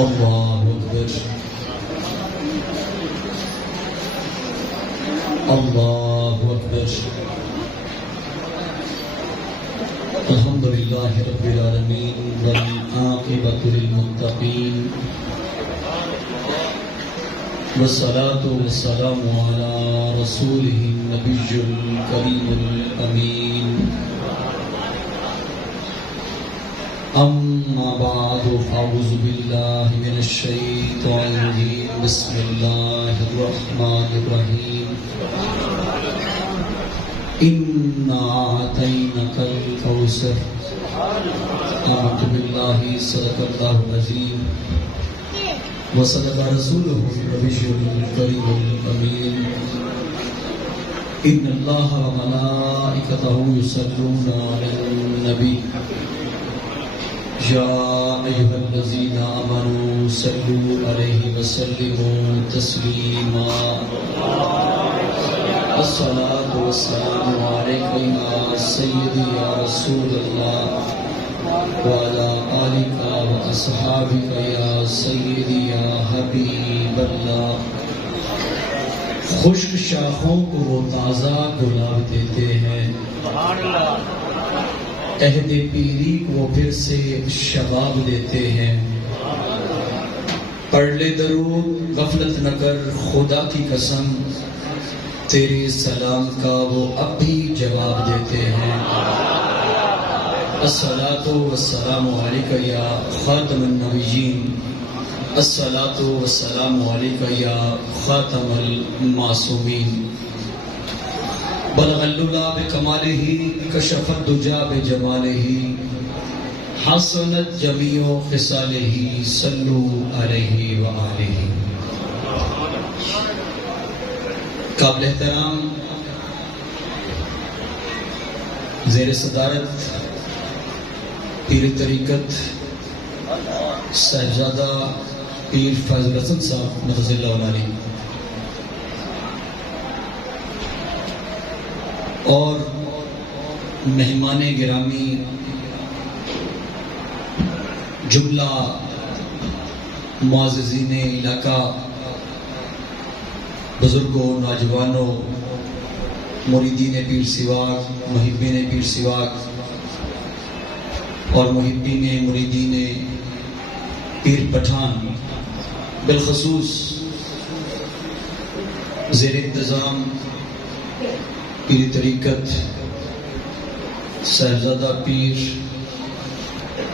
اللہ اکبر اللہ اکبر الحمدللہ رب العالمین والعاقبۃ للمتقین والصلاة والسلام على رسوله النبی الکریم الامین اما بعد فاعوذ باللہ من الشیطان الرجیم بسم اللہ الرحمن الرحیم انا اعطیناک الکوثر آمنت باللہ صدق اللہ العظیم وصدق رسوله النبی الکریم الامین ان اللہ وملائکتہ یصلون علی النبی یا ایھا الذین آمنوا صلوا علیہ وسلموا تسلیما الصلاۃ والسلام علیک یا سیدی یا رسول اللہ وعلی آلک واصحابک یا سیدی یا حبیب اللہ۔ خشک شاخوں کو وہ تازہ گلاب دیتے ہیں، عہد پیری کو وہ پھر سے شباب دیتے ہیں۔ پڑھ لے درود غفلت نہ کر خدا کی قسم، تیرے سلام کا وہ اب بھی جواب دیتے ہیں۔ الصلاۃ والسلام علیک یا خاتم النبیین، الصلاۃ والسلام علیک یا خاتم المعصومین۔ بلغ العلا بکمالہ کشف الدجی بجمالہ حسنت جمیع خصالہ صلوا علیہ وآلہ۔ قابل احترام زیر صدارت پیر طریقت صاحبزادہ پیر فیض الحسن صاحب نفذ اللہ علیہ اور مہمان گرامی جملہ معززین علاقہ، بزرگوں، نوجوانوں، مریدین پیر سواگ، محبین پیر سواگ اور محبین مریدین پیر پٹھان، بالخصوص زیر انتظام پیر طریقت صاحبزادہ پیر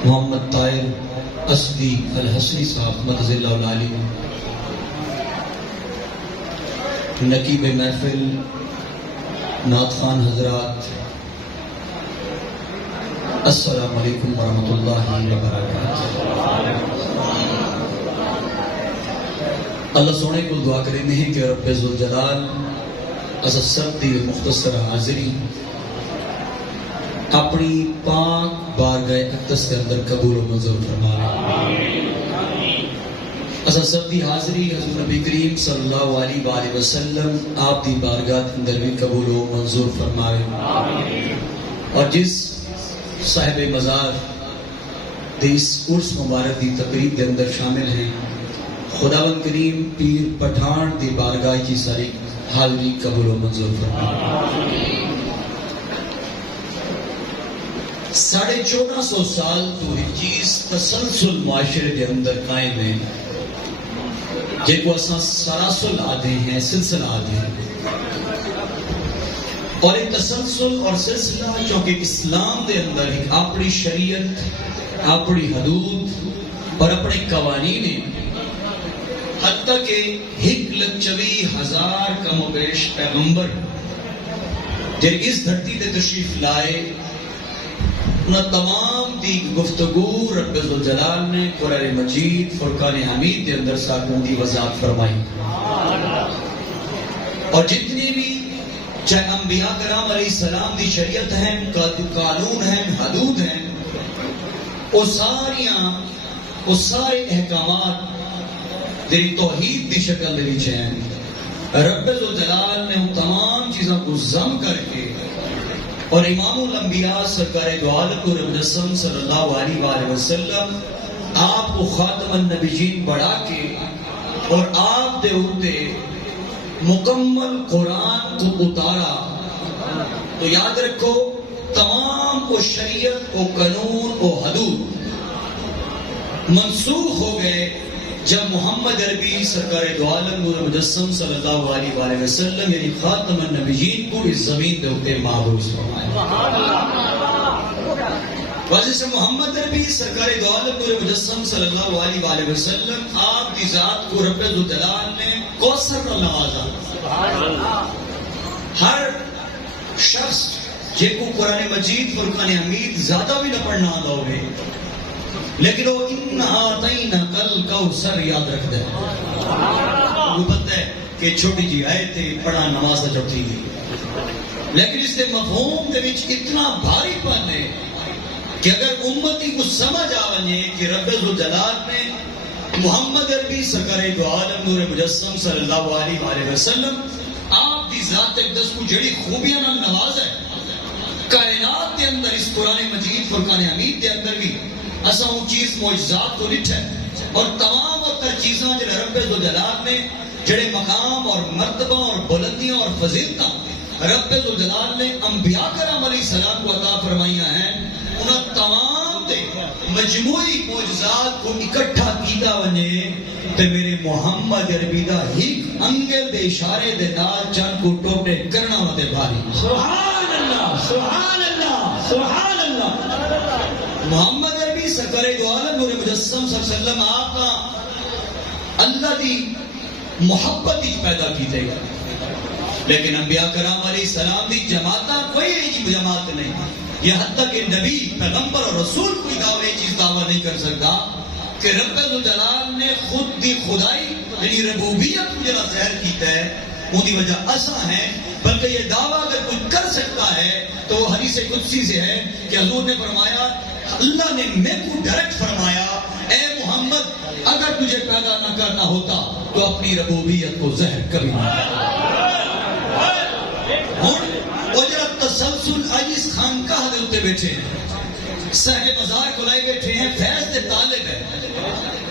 محمد طاہر اسدی الحسنی صاحب مدظ اللہ علیہ، نقیب محفل، نعت خوان حضرات، السلام علیکم ورحمۃ اللہ وبرکاتہ۔ اللہ سونے کو دعا کریں ہیں کہ رب ذوالجلال از سردی مختصر حاضری اپنی پاک بارگاہ اقدس کے اندر قبول و منظور فرمائے۔ از سردی حاضری حضور نبی کریم صلی اللہ علیہ وآلہ وسلم آپ دی بارگاہ کے اندر بھی قبول و منظور فرمائے۔ اور جس صاحب مزار اس عرس مبارک دی تقریب کے اندر شامل ہیں، خداوند کریم پیر پٹھان دی بارگاہ کی ساری حاضری قبول و منظور فرمائے۔ 1450 سال تو ایک چیز تسلسل معاشرے کے اندر قائم ہے، جن کو اساں سلاسل آدھے ہیں، سلسلہ آدھے ہیں، اور ایک تسلسل اور سلسلہ چونکہ اسلام دے اندر ایک اپنی شریعت، اپنی حدود اور اپنے قوانین ہیں، حتیٰ کہ 1,24,000 کم و بیش پیغمبر جن اس دھرتی تے تشریف لائے، انہاں تمام دی گفتگو رب ذوالجلال نے قرآن مجید فرقان حمید کے اندر ساکوں دی وضاحت فرمائی۔ اور جتنی بھی چاہے انبیاء کرام علیہ السلام دی شریعت ہیں، قانون ہیں، حدود ہیں، وہ سارے احکامات تیری توحید دی شکل دے وچ ہیں۔ رب ذوالجلال نے ان تمام چیزوں کو ضم کر کے اور امام الانبیاء سرکار دو عالم و مجسم صلی اللہ علیہ وآلہ وسلم آپ کو خاتم النبیین بڑھا کے اور آپ دے ہوتے مکمل قرآن کو اتارا، تو یاد رکھو تمام وہ شریعت و قانون و حدود منسوخ ہو گئے جب محمد عربی سرکار دو عالم نور مجسم صلی اللہ علیہ وآلہ وسلم یعنی خاتم النبیین کو اس زمین دے ہوتے معبوس فرمایا۔ وجہ سے محمد عربی سرکار دو عالم نور مجسم صلی اللہ علیہ وآلہ وسلم آپ کی ذات کو رب ذوالجلال نے کوثر کا نوازا۔ ہر شخص جے کو قرآن مجید فرقان حمید زیادہ بھی نہ پڑھنا آتا ہوئے، لیکن وہ اِنَّا کل کوثر یاد رکھ دے۔ وہ پتہ ہے کہ چھوٹی جی آئے تھے پڑھا نماز نہ چڑھتی گئی، لیکن اس کے مفہوم دے وچ اتنا بھاری پن ہے کہ اگر امتی کو سمجھ آونے کہ رب ذوالجلال نے محمد عربی سرکار دو عالم نور مجسم صلی اللہ علیہ وآلہ وسلم آپ دی ذات اقدس کو جڑی خوبیاں نال نواز ہے، کائنات دے اندر اس قرآن مجید فرقان حمید دے اندر بھی اساں وہ چیز معجزات کو لٹھ ہے، اور تمام اور تر چیزاں جڑے رب ذوالجلال نے جڑے مقام اور مرتبہ اور بلندیاں اور فضیلتاں رب ذوالجلال نے انبیاء کرام علیہ السلام کو عطا فرمائیاں ہیں، انہاں تمام دے مجموعی معجزات کو اکٹھا کیتا ونے تے میرے محمد عربی دا ایک انگل دے اشارے دے نال چند کو ٹوٹے کرنا ہوتے بھاری۔ سبحان اللہ سبحان اللہ سبحان اللہ۔ محمد عربی سرکار دو عالم نور مجسم صلی اللہ علیہ وسلم آپ کا اللہ دی محبت ہی پیدا کیتے گئے، لیکن انبیاء کرام علیہ السلام دی جماعتاں کوئی ایجی جماعت نہیں، یہ حتیٰ کہ نبی پیغمبر اور رسول کوئی چیز دعویٰ نہیں کر سکتا کہ رب ذوالجلال نے خود دی خدائی یعنی ربوبیت کو جڑا ظاہر کیتا ہے ان دی وجہ ایسا ہے، بلکہ یہ دعویٰ اگر کوئی کر سکتا ہے تو وہ حدیث قدسی سے ہے کہ حضور نے فرمایا، اللہ نے میں کو ڈائریکٹ فرمایا اے محمد اگر تجھے پیدا نہ کرنا ہوتا تو اپنی ربوبیت کو ظاہر کبھی نہ وہ جڑا تسلسل عجیز خانقاہ دے ہوتے بیٹھے ہیں، صاحب مزار کھلائے بیٹھے ہیں، فیض دے طالب ہیں،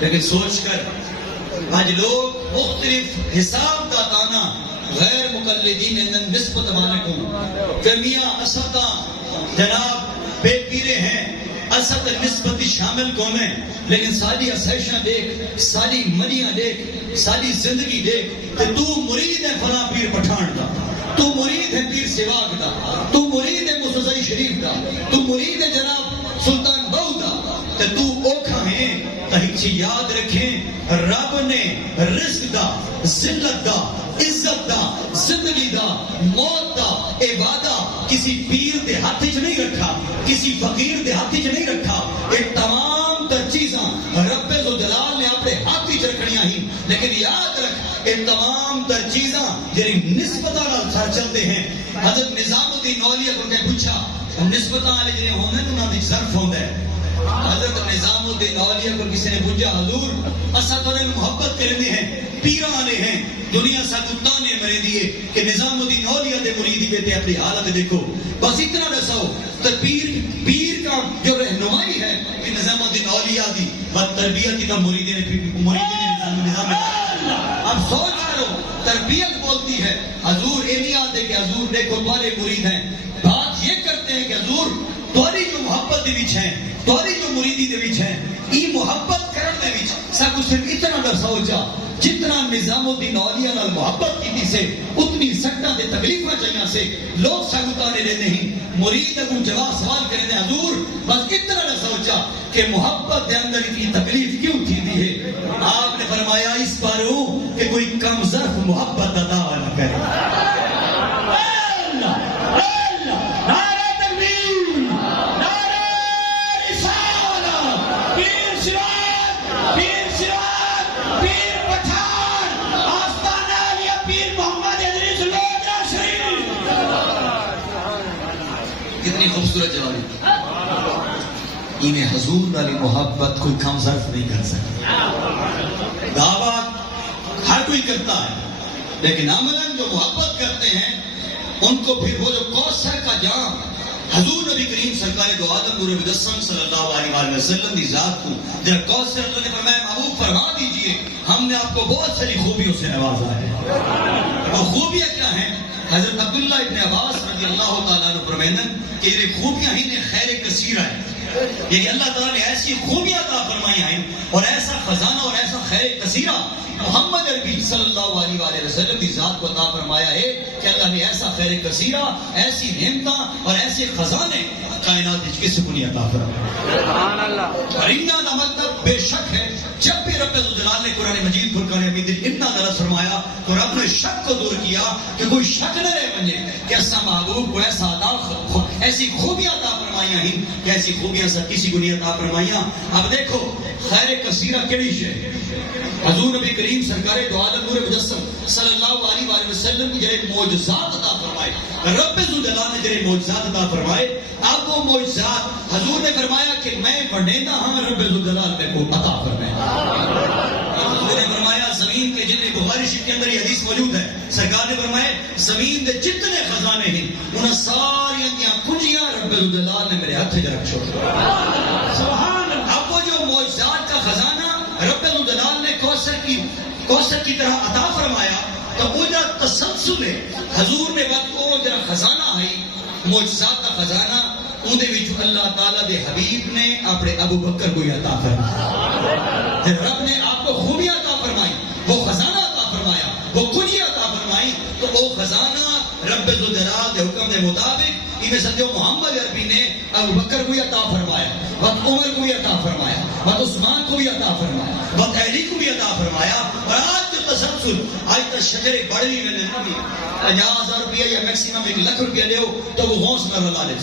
لیکن سوچ کر آج لوگ مختلف حساب داتانا غیر مقلدین اندن نسبت مانے کو کہ میاں اسدہ جناب بے پیرے ہیں، اسد نسبتی شامل کون ہیں، لیکن ساری اسائشاں دیکھ، ساری منیاں دیکھ، ساری زندگی دیکھ کہ تو مرید ہے فلاں پیر پٹھان دا، تو مرید ہے پیر سواگ دا، تو مرید ہے مصطفی شریف دا، تو مرید ہے جناب سلطان بہو دا، تو اوکھا ہیں تہچی یاد رکھیں رب نے رزق دا، ذلت دا، عزت دا، زندگی دا، موت دا، عبادہ کسی پیر دے ہاتھ چ نہیں رکھا، کسی فقیر دے ہاتھ چ نہیں رکھا، یہ تمام تر چیزاں رب ذوالجلال نے اپنے ہاتھ چ رکھنیاں ہی، لیکن یاد رکھ یہ تمام تر چیزاں جڑی نسبتاں نال سر چلتے ہیں۔ حضرت نظام الدین اولیاء کو کہ پوچھا نسبتاں والے جڑے ہوندے نے انہاں دی ظرف ہوندا ہے، حضرت نظام الدین اولیاء کو کسی نے پوچھا حضور اساں تو محبت کرنے ہیں، پیراں والے ہیں، دنیا ساکتا نے مرے دیے کہ نظام الدین اولیاء دے مریدی بیٹے اپنی حالت دیکھو، بس اتنا دساؤ تو پیر کا جو رہنمائی ہے کہ نظام الدین اولیاء دی بس تربیت کی مریدی نے نظام اب سوچ کرو تربیت بولتی ہے، حضور یہ نہیں آتے کہ حضور دیکھو تمہارے مرید ہیں، بات یہ کرتے ہیں کہ حضور تمہاری جو محبت دے وچ ہیں، تمہاری جو مریدی دے وچ ہیں، یہ محبت کرن دے وچ سب صرف اتنا نہ سوچا جتنا نظام الدین اولیاء نال محبت کی سے اتنی سکتا دے تکلیفاں چاہیاں سے لوگ سگتا نے لینے ہی مرید کو جواب سوال کرنے حضور بس اتنا نہ سوچا کہ محبت دے اندر اتنی تکلیف کیوں تھی دی ہے، آپ نے فرمایا اس پر ہوں کہ کوئی کم ظرف محبت کا دعویٰ نہ کرے۔ کتنی خوبصورت جواب، انہیں حضور والی محبت کوئی کم ظرف نہیں کر سکتا، دعویٰ ہر کوئی کرتا ہے لیکن عملاً جو محبت کرتے ہیں ان کو پھر وہ جو کوثر کا جام حضور نبی کریم سرکار دو عالم نور مجسم صلی اللہ علیہ وآلہ وسلم کی ذات کو جب کوثر اللہ نے فرمایا محبوب فرما دیجئے ہم نے آپ کو بہت ساری خوبیوں سے نوازا ہے. اور خوبیاں کیا ہیں؟ حضرت عبداللہ ابن عباس رضی اللہ تعالیٰ عنہ فرمائیں کہ یہ خوبیاں ہی نے خیر کثیرہ ہیں. یہ کہ اللہ تعالیٰ نے ایسی خوبیاں عطا فرمائی ہیں اور ایسا خزانہ اور ایسا خیر کثیرہ محمد عربی صلی اللہ علیہ وآلہ وسلم کی ذات کو عطا فرمایا ہے کہ اللہ نے ایسا خیر کثیرہ، ایسی نعمتاں اور ایسے خزانے کائنات کسی کو نہیں عطا فرمایا. سبحان اللہ. اور انہاں کا مطلب بے شک ہے جب بھی رب ذوالجلال نے قرآن مجید فرقان حمید اتنا درس فرمایا تو رب نے شک کو دور کیا کہ کوئی شک نہ رہ بنے کہ ایسا محبوب کو ایسا عطا ایسی خوبیاں عطا فرمائیاں ہی کہ ایسی خوبیاں سب کسی کو نہیں عطا فرمائیاں. اب دیکھو خیر کثیرہ کیڑی شے؟ حضور نبی کریم سرکار دو عالم نور مجسم صلی اللہ علیہ وآلہ وسلم کی جڑے معجزات عطا فرمائے رب ذوالجلال نے جڑے معجزات عطا فرمائے اب وہ معجزات حضور نے فرمایا کہ میں وڈیندا ہاں رب ذوالجلال میں کو عطا فرمائے. حضور نے فرمایا زمین کے جتنے بخاری شریف کے اندر یہ حدیث موجود ہے سرکار نے فرمایا زمین کے جتنے خزانے ہیں انہاں ساری دیاں کنجیاں رب ذوالجلال نے میرے ہاتھ میں رکھ چھوڑ. سبحان اللہ. اب وہ جو معجزات کا خزانہ رب ذوالجلال نے کوثر کی طرح عطا فرمایا تو وہ جو تسلسل ہے حضور نے وقت کو جو خزانہ ہے معجزات کا خزانہ اون دے وچ اللہ تعالیٰ دے حبیب نے اپنے ابو بکر کو عطا فرمایا. رب نے آپ کو خوبیاں عطا فرمائی، وہ خزانہ عطا فرمایا، وہ کنجی عطا فرمائی تو وہ خزانہ رب ذوالجلال کے حکم کے مطابق انہیں سمجھو محمد عربی نے ابو بکر کو عطا فرمایا، وقت عمر کو بھی عطا فرمایا، وقت عثمان کو بھی عطا فرمایا، وقت علی کو بھی عطا فرمایا. اور آج جو تسلسل آج تک شجرے بڑی میں نے 50,000 روپیہ یا میکسیمم 1,00,000 روپیہ لے تو وہ غوث نہ رلا لے.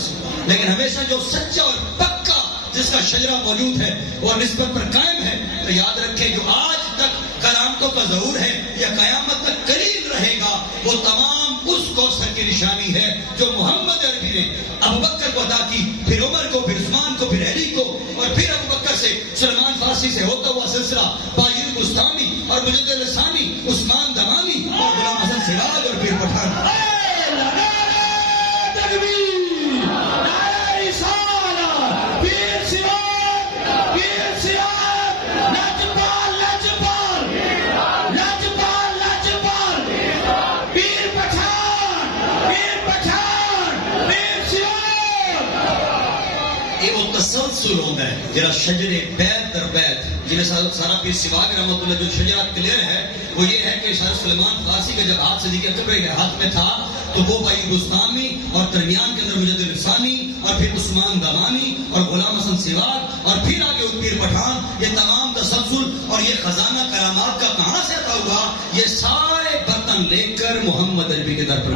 لیکن ہمیشہ جو سچا اور پکا جس کا شجرہ موجود ہے اور نسبت پر قائم ہے تو یاد رکھیں جو آج تک کرامتوں کا ظہور ہے یا قیامت تک قریب رہے گا وہ تمام اس کوثر کی نشانی ہے جو محمد عربی نے ابو بکر کو عطا کی، پھر عمر کو، پھر عثمان کو، پھر علی کو، اور پھر ابو بکر سے سلمان فارسی سے ہوتا ہوا سلسلہ باجر بستانی اور مجدد لسانی، عثمان دمانی اور غلام حسن سراج اور پھر پٹھان. تسلسل ہوتا ہے جرا شجرے بیت در بیت جنہیں سارا پیر سواگ رحمۃ اللہ جو شجرہ کلیئر ہے وہ یہ ہے کہ شاہ سلمان فارسی کا جب ہاتھ صدیق اکبر کے ہاتھ میں تھا تو وہ بھائی بستانی اور درمیان کے اندر مجدد لسانی اور پھر عثمان دمانی اور غلام حسن سواگ اور پھر آگے پیر پٹھان. یہ تمام تسلسل اور یہ خزانہ کرامات کا کہاں سے عطا ہوا؟ یہ سارے برتن لے کر محمد عربی کے در پر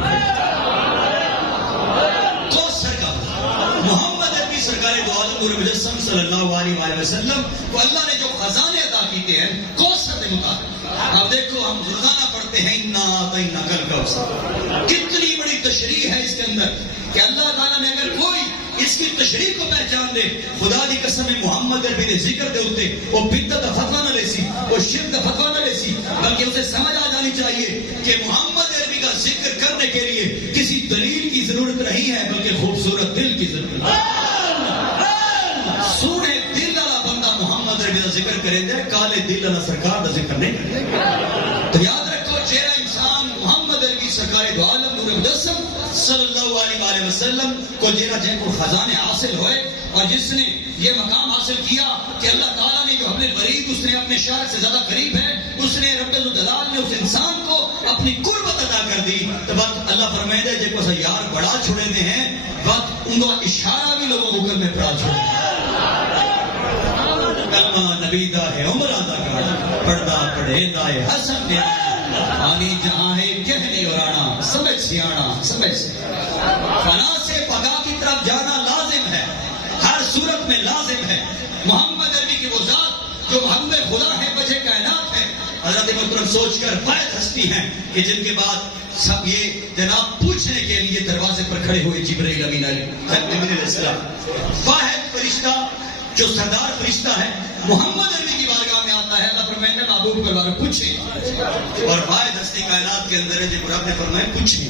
کوثر کا محمد عربی سرکار دو عالم نور مجسم صلی اللہ علیہ وآلہ وسلم کو اللہ نے جو خزانے عطا کیتے ہیں کوثر کے مطابق. اب دیکھو ہم روزانہ پڑھتے ہیں انا اعطیناک الکوثر، کتنی بڑی تشریح ہے اس کے اندر کہ اللہ تعالیٰ نے اگر کوئی اس کی تشریح کو پہچان دے خدا دی قسم محمد عربی نے ذکر دے ہوتے وہ بدعت کا فتویٰ نہ لے سی، وہ شرک کا فتویٰ نہ لے سی، بلکہ اسے سمجھ آ جانی چاہیے کہ محمد عربی کا ذکر کرنے کے لیے کسی دلیل کی ضرورت نہیں ہے بلکہ خوبصورت دل کی ضرورت ہے. سونے دل والا بندہ محمد عربی کا ذکر کرے دے، کالے دل والا سرکار کا ذکر نہیں کرے. تو یاد رکھو چہرہ انسان محمد عربی سرکار دو عالم نور مجسم صلی اللہ علیہ وآلہ وسلم کو جن کو خزانے حاصل ہوئے اور جس نے یہ مقام حاصل کیا کہ اللہ تعالیٰ نے جو اپنے قریب اس نے اپنے شہر سے زیادہ قریب ہے اس نے رب ذوالجلال نے اس انسان کو اپنی قربت عطا کر دی. تو وقت اللہ فرمائے دے جب کو یار بڑا چھوڑے دے ہیں وقت ان کا اشارہ بھی لوگوں کو میں پڑا چھوڑے کلمہ نبی دا ہے عمر آدھا کاڑا پردہ پڑھے دائے حسن نے آنی جہاں ہے کہنے اور آنا سمجھ سیانا سمجھ سے فنا سے پگا کی طرف جانا لازم ہے، ہر صورت میں لازم ہے. محمد عربی کی وہ ذات جو محمد خدا ہے وجہ کائنات ہے. حضرت محترم سوچ کر واحد ہستی ہیں کہ جن کے بعد سب یہ جناب پوچھنے کے لیے دروازے پر کھڑے ہوئے جبرائیل امین علیہ السلام، واحد فرشتہ جو سردار فرشتہ ہے محمد عربی کی بارگاہ میں آتا ہے. اللہ فرمائے محبوب کے بارے پوچھیں، اور واحد ہستی کائنات کے اندر ہے جب رب نے فرمایا پوچھیں،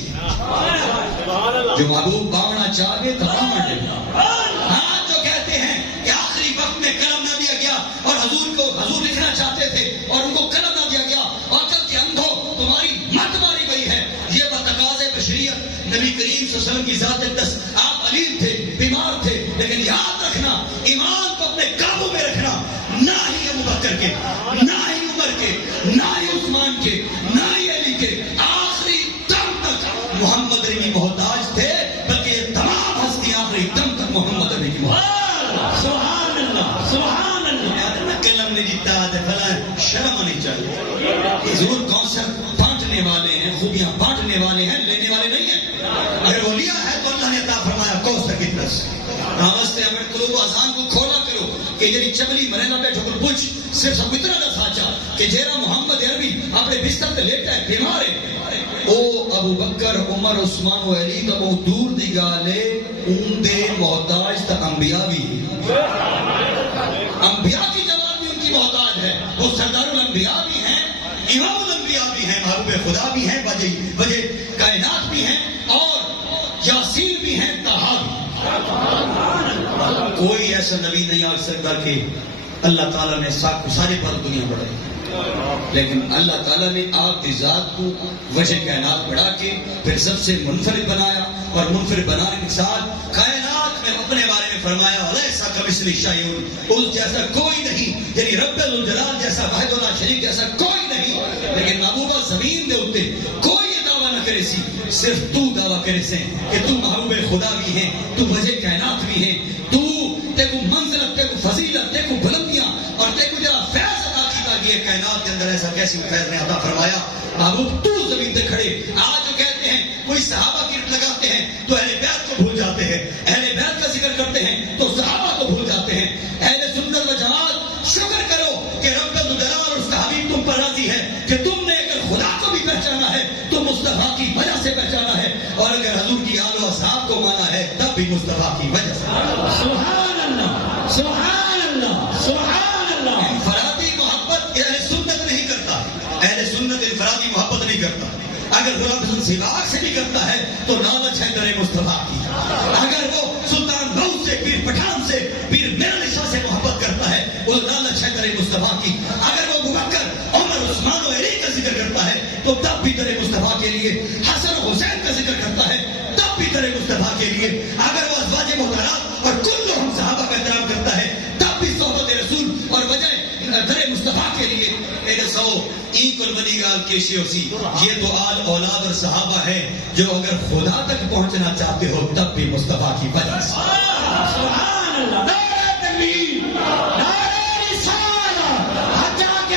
جو محبوب باونا چاہے تو باونا دے. ہاں جو کہتے ہیں کہ آخری وقت میں قلم نہ دیا گیا اور حضور لکھنا چاہتے تھے اور ان کو قلم نہ دیا گیا، عقل کے اندھو تمہاری مت ماری گئی ہے، یہ بتقاضے بشریت نبی کریم صلی اللہ علیہ وسلم کی ذات اقدس. آپ علیم تھے، بیمار تھے، لیکن یاد رکھنا ایمان کو اپنے قابو میں رکھنا، نہ ہی ابو بکر کے، نہ ہی عمر کے، نہ ہی عثمان کے، نہ ہی علی کے، آخری دم تک محمد علی کی محتاج تھے، بلکہ یہ تمام ہستی آخری دم تک محمد علی کی محتاج. سبحان اللہ، سبحان اللہ. قلم نے جیتا ہے فلاں، شرم آنی چاہیے. حضور کونسل بانٹنے والے ہیں، خوبیاں بانٹنے والے ہیں، لینے والے نہیں ہیں. اگر وہ لیا ہے تو اللہ نے عطا فرمایا کوثر کی طرف سے. نامستے ہمیں قلوب و اذان کو کھولا کرو کہ جی چبلی مرے نہ بیٹھو کر پوچھ صرف سب اتنا نہ ساچا کہ جیرا محمد عربی اپنے بستر پہ لیٹا ہے، بیمار ہے. او ابو بکر عمر عثمان و علی کا بہت دور دی گالے ان دے محتاج تا انبیاء بھی، انبیاء کی جواب بھی ان کی محتاج ہے. وہ سردار الانبیاء بھی ہیں، امام الانبیاء بھی ہیں، محبوب خدا بھی ہیں، وجہ کائنات بھی ہیں، اور یاسین بھی ہیں، طہا بھی. کوئی ایسا نبی نہیں آ سکتا کہ اللہ تعالیٰ نے سارے پر دنیا بڑھائی، لیکن اللہ تعالیٰ نے آپ کی ذات کو وجہ کائنات بڑھا کے پھر سب سے منفرد بنایا، اور منفرد بنانے کے ساتھ کائنات میں اپنے بارے میں فرمایا وَلَيْسَ كَمِثْلِهِ شَيْءٌ، اس جیسا کوئی نہیں، یعنی رب الجلال جیسا، واحد لا شریک جیسا کوئی نہیں. لیکن محبوبہ زمین دے اوتے کوئی یہ دعویٰ نہ کرے سی، صرف تو دعویٰ کرے سے کہ تو محبوب خدا بھی ہے، تو وجہ کائنات بھی ہے، تو تے کو منزلت، تے کو فضیلت، تے کو بلندیاں، اور تے کو جرا فیض عطا کیتا گیا کائنات کے اندر. ایسا کیسی فیض نے عطا فرمایا. محبوب تو زمین تے کھڑے. آج جو کہتے ہیں کوئی صحابہ کی لگاتے ہیں تو اہل بیت کو بھول جاتے ہیں، اہل بیت کا ذکر کرتے ہیں تو صحابہ کو بھول جاتے ہیں. اہل سنت و جماعت شکر کرو کہ رب الجلال اور اس کا حبیب تم پر راضی ہے کہ تم نے اگر خدا کو بھی پہچانا ہے تو مصطفیٰ کی وجہ سے پہچانا ہے، اور اگر حضور کی آل و اصحاب کو مانا ہے تب بھی مصطفیٰ کی وجہ سے. سبحان اللہ، سبحان اللہ، سبحان اللہ. انفرادی محبت اہل سنت نہیں کرتا، اہل سنت انفرادی محبت نہیں کرتا. اگر غلام حسن سیواگ سے بھی کرتا ہے تو لالچ ہے در مصطفیٰ کی. اگر وہ سلطان بہو سے، پیر پٹھان سے، پیر میرا شاہ سے محبت کرتا ہے وہ لالچ ہے در مصطفیٰ کی. اگر وہ ابو بکر عمر عثمان و علی کا ذکر کرتا ہے تو تب بھی در مصطفیٰ کے لیے، حسن و حسین کا ذکر کرتا ہے تب بھی در مصطفیٰ کے لیے. اگر وہ ازواج محترمات اور کل ہم صحابہ کا احترام کرتا ہے تب بھی صحبت رسول اور وجہ در مصطفیٰ کے لیے. یہ تو آل اولاد اور صحابہ ہے جو اگر خدا تک پہنچنا چاہتے ہو تب بھی مصطفیٰ کی وجہ سے. سبحان اللہ. نعرہ تکبیر، نعرہ رسالت، حجا کے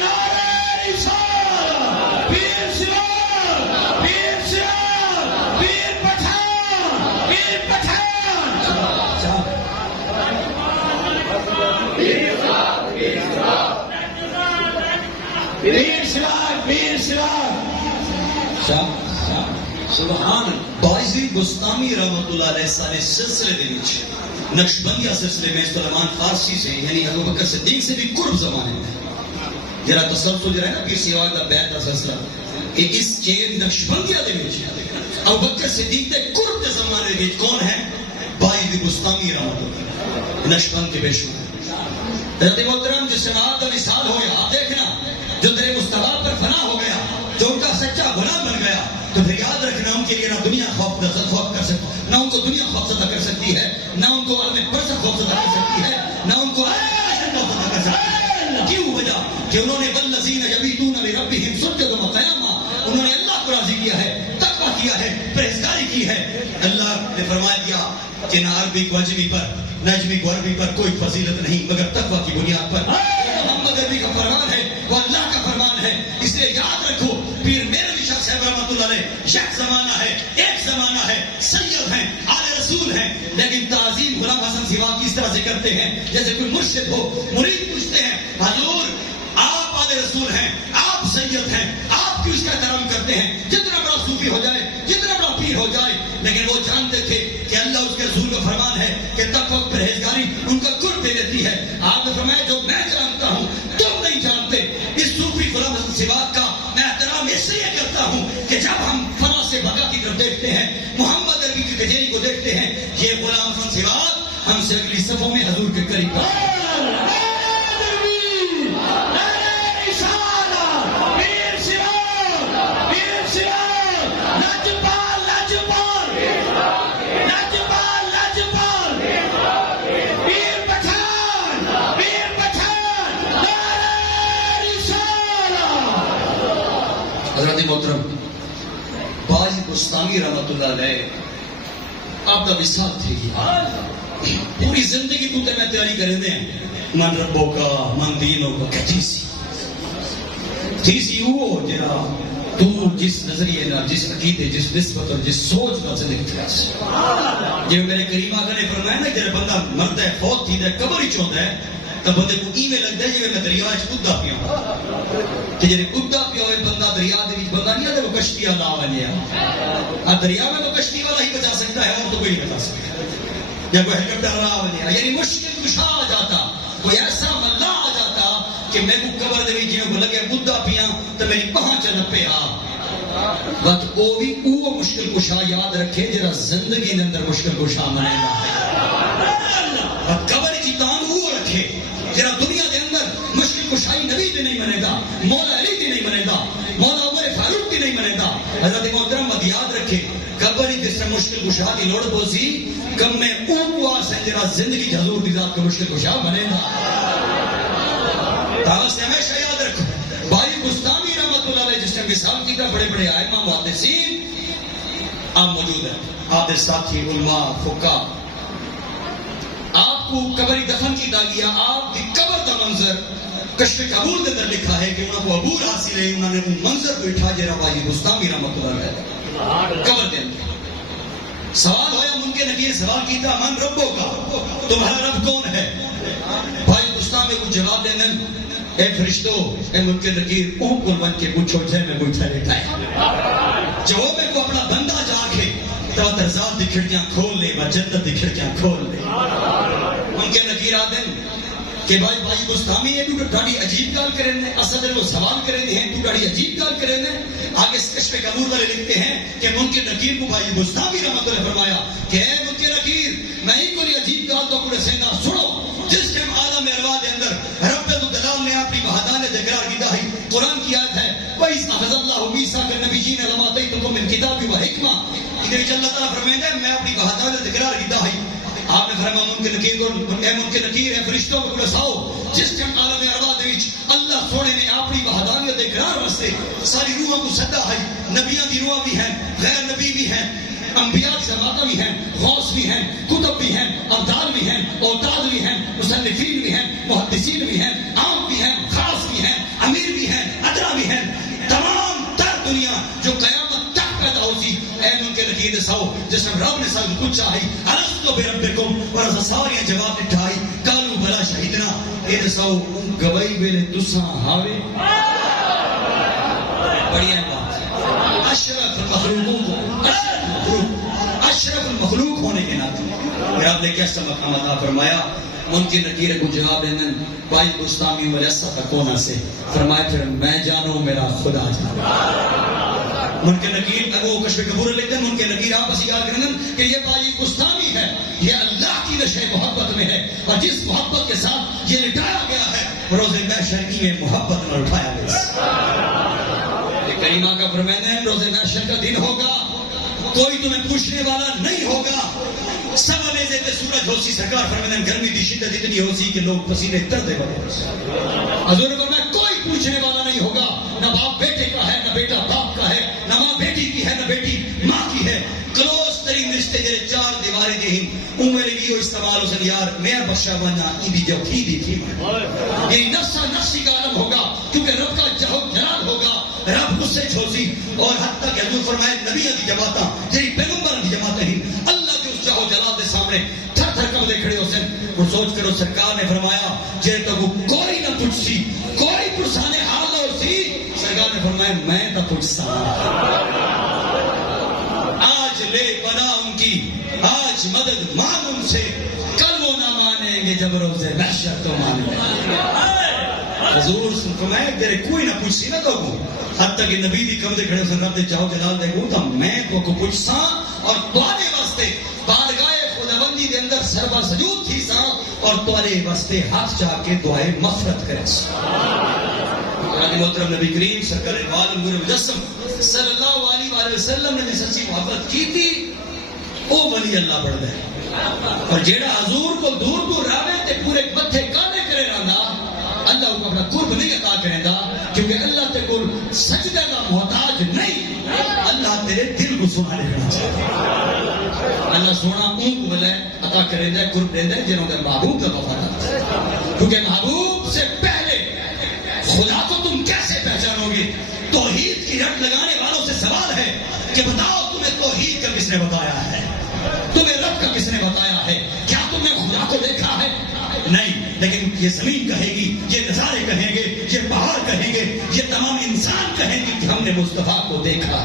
نعرہ رسالت. پیر سراج، پیر سراج، پیر پٹھان، پیر پٹھان. پیر سراج، پیر سراج. سبحان باعثی گستامی رحمت اللہ علیہ سارے سلسلے دے وچ نقشبندیہ سلسلے میں سلیمان فارسی سے یعنی ابو بکر صدیق سے بھی قرب زمانے میں جرا تسلسل جرا ہے نا پیر سیواگ دا بیعت دا سلسلہ کہ اس چین نقشبندیہ دے وچ ابو بکر صدیق دے قرب دے زمانے دے وچ کون ہے؟ باعثی گستامی رحمت اللہ نقشبند کے بے شمار. حضرت محترم جس جماعت کا وصال ہو گیا، آپ دیکھنا جو تیرے مصطفیٰ پر فنا ہو گیا، جو ان کا سچا غلام بن گیا، تو پھر یاد رکھنا ان کے لیے نہ دنیا خوف کر سکتی، نہ ان کو دنیا خوفزدہ کر سکتی ہے، نہ ان کو عالم برزخ خوفزدہ کر سکتی ہے، نہ ان کو عالم محشر خوفزدہ کر سکتی ہے. کیوں؟ وجہ کہ انہوں نے والذین یبیتون لربہم سجدا وقیاما، انہوں نے اللہ کو راضی کیا ہے، تقویٰ کیا ہے، پرہیزگاری کی ہے. اللہ نے فرما دیا کہ نہ عربی کو عجمی پر، نہ عجمی کو عربی پر کوئی فضیلت نہیں مگر تقویٰ کی بنیاد پر. محمد عربی کا فرمان ہے، وہ اللہ کا فرمان ہے. اس لیے یاد رکھو پیر میرے شخص ہے رحمۃ اللہ علیہ، یک زمانہ ہے، ایک زمانہ ہے، سید ہیں، آل رسول ہیں، لیکن تعظیم غلام حسن سیواگ اس طرح سے کرتے ہیں جیسے کوئی مرشد ہو. مرید پوچھتے ہیں حضور آپ آل رسول ہیں، آپ سید ہیں، آپ کیوں اس کا احترام کرتے ہیں؟ جتنا بڑا صوفی ہو جائے، جتنا بڑا پیر ہو جائے، لیکن وہ جانتے تھے کہ اللہ اس کے رسول کا فرمان ہے کہ تقویٰ پرہیزگاری ان کا قرب دے دیتی ہے. آپ نے فرمایا جو میں جانتا ہوں تم نہیں جانتے، حضرت محترم باجی بستانی رحمت اللہ علیہ آپ کا وصال تھے گی پوری زندگی تو میں تیاری کریں دیں من ربوں کا من دینوں کا کہتی سی وہ جرا تو جس نظریے نہ جس عقیدے جس نسبت اور جس سوچ نہ زندگی تھی جی میرے کریم آقا نے فرمایا نا جب بندہ مرد ہے فوت تھی ہے قبر ہی چاہتا ہے تو بندے کو ایویں لگتا ہے جی میں دریا کدا پیا کہ جی کدا پیا ہوئے بندہ دریا دے بندہ نہیں آتا وہ کشتی والا بنیا دریا میں تو کشتی والا ہی بچا سکتا ہے اور تو کوئی نہیں بچا سکتا یا کوئی ہیلیکاپٹر والا بنیا یعنی مشکل کشا آ جاتا کوئی ایسا ملا آ جاتا کہ میں کو قبر دے جی کو لگے کدا پیا تو میری پہنچ نہ پیا بس وہ بھی وہ مشکل کشا یاد رکھے جرا زندگی دے اندر مشکل کشا منے گا قبر کی تان وہ رکھے جرا دنیا دے اندر مشکل کشائی نبی دی نہیں منے گا مولا علی دی نہیں منے گا مولا عمر فاروق دی نہیں منے گا حضرت محترم مد یاد رکھے قبر ہی جس سے مشکل کشا دی لوڑ پوسی کم میں اوپر سے جرا زندگی حضور دی ذات کو مشکل کشا بنے گا تاں سے ہمیشہ یاد رکھو بھائی بستانی رحمت اللہ علیہ جس نے مثال کی تھا بڑے بڑے ائمہ محدثین آپ موجود ہیں آپ کے ساتھی علماء فقہاء آپ کو قبری دفن کی گیا آپ کی قبر کا منظر کشف قبول کے اندر لکھا ہے کہ انہوں کو عبور حاصل ہے انہوں نے منظر کو اٹھا جرا بھائی بستانی رحمت اللہ علیہ قبر کے اندر سوال ہویا منکر نبی سوال کیتا من ربوں کا تمہارا رب کون ہے بھائی بستان میں کچھ جواب دینا اے فرشتو اے منکر نکیر اون کل بن کے پوچھو جے میں پوچھا لیتا ہے جو میں کو اپنا بندہ جا کے تو درزات دی کھڑکیاں کھول لے و جنت دی کھڑکیاں کھول لے منکر نکیر آدن کہ بھائی بستانی ہے تو ڈاڑی عجیب گال کریں نے اسد وہ سوال کریں ہیں تو ڈاڑی عجیب گال کریں نے آگے کشف قبول والے لکھتے ہیں کہ منکر نکیر کو بھائی بستانی رحمت اللہ فرمایا کہ اے منکر نکیر میں ہی کوئی عجیب گال تو اپنے سینہ سنو جس ٹائم عالم ارواح دے اندر رب الجلال نے اپنی وحدانیت اقرار کی ہے قرآن کی آیت ہے وَإِذْ أَخَذَ اللَّهُ مِيثَاقَ النَّبِيِّينَ لَمَا آتَيْتُكُم مِّن كِتَابٍ وَحِكْمَةٍ ادھر اللہ تعالیٰ فرمائے میں اپنی وحدانیت اقرار کی ہے آپ نے فرمایا منکر نکیر کو اے منکر نکیر اے فرشتوں کو رساؤ جس ٹائم عالم ارواح دے وچ اللہ سونے نے اپنی وحدانیت اقرار واسطے ساری روحاں کو سدا ہے نبیاں دی روحاں بھی ہیں غیر نبی بھی ہیں انبیاء کی جماعتیں بھی ہیں غوث بھی ہیں کتب بھی ہیں ابدال بھی ہیں اوتاد بھی ہیں مصنفین بھی ہیں محدثین بھی ہیں عام بھی ہیں خاص بھی ہیں امیر بھی ہیں ادنا بھی ہیں تمام تر دنیا جو قیامت تک پیدا ہوتی اے منکر نکیر ساؤ جس میں رب نے سب کچھ چاہی الستو بربکم اور اس ساری جواب اٹھائی قالوا بلا شہیدنا اے ساؤ گواہی ویلے تساں ہاوے بڑھیا بات اشرف المخلوقوں اشرف المخلوق ہونے کے ناطے پھر آپ نے کیسا مقام عطا فرمایا منکر نکیر کو جواب دینا بھائی بستانی ولیسا تکونا سے فرمایا پھر میں جانوں میرا خدا جانا منکر نکیر وہ کشف قبول لیتے ہیں منکر نکیر آپ اسی یاد کریں کہ یہ بھائی بستانی ہے یہ اللہ کی نشے محبت میں ہے اور جس محبت کے ساتھ یہ لٹایا گیا ہے روز محشر کی میں محبت نہ اٹھایا گیا کریمہ کا فرمانا ہے روز محشر کا دن ہوگا کوئی تمہیں پوچھنے والا نہیں ہوگا سب امیزے پہ سورج ہو سی سرکار فرمانا گرمی دی شدت اتنی ہو سی کہ لوگ پسینے تردے بڑے حضور نے فرمایا کوئی پوچھنے والا نہیں ہوگا نہ باپ بیٹے کا ہے نہ بیٹا باپ کا ہے نہ ماں بیٹی کی ہے نہ بیٹی ماں کی ہے کلوز ترین رشتے جڑے چار دیواریں دے ہیں عمر بھی استعمال ہو سن یار میں بخشا بنا ایدی جو کی دی تھی یہ نفسا نفسی کا عالم ہوگا کیونکہ رب کا جلال ہوگا رب اس سے چھوسی اور حتیٰ کہ حضور فرمائے نبیوں کی جماعتاں جی پیغمبروں کی جماعتیں ہیں اللہ کے اس جاہو جلال دے سامنے تھر تھر کبلے کھڑے ہو سن اور سوچ کرو سرکار نے فرمایا جے تو وہ کوئی نہ پوچھ سی کوئی پرسانے حال ہو سی سرکار نے فرمایا میں نہ پوچھ سا آج لے پناہ ان کی آج مدد مانگ ان سے کل وہ نہ مانیں گے جب روز محشر تو مانیں گے حضور فرمایا تیرے کوئی نہ پوچھ سی نہ تو حتیٰ کہ نبی دی قبضے کھڑے سن رب دے چاہو جلال دے گو تو میں کو پوچھ سا اور توانے واسطے بارگاہ خداوندی دے اندر سربا سجود تھی سا اور توانے واسطے ہاتھ چاہ کے دعائے مغفرت کرے سا محترم نبی کریم سرکار عالم نور مجسم صلی اللہ علیہ وسلم نے سچی محبت کی تھی وہ ولی اللہ بڑھ گئے اور جیڑا حضور کو دور دور راوے تے پورے متھے کانے کرے رہنا اللہ کو اپنا قرب نہیں عطا کرے گا کیونکہ اللہ تے کل سجدہ کا محتاج سنا لکھنا چاہتے ہیں. اللہ سونا ان کو ملے عطا کریں دے قرب دیں دے جنہوں نے محبوب کا وفادار. کیونکہ محبوب سے پہلے خدا کو تم کیسے پہچانو گے؟ توحید کی رٹ لگانے والوں سے سوال ہے کہ بتاؤ تمہیں توحید کا کس نے بتایا ہے؟ تمہیں رب کا کس نے بتایا ہے؟ کیا تم نے خدا کو دیکھا ہے؟ نہیں. لیکن یہ زمین کہے گی، یہ نظارے کہیں گے، یہ پہاڑ کہیں گے، یہ تمام انسان کہیں گے کہ ہم نے مصطفیٰ کو دیکھا.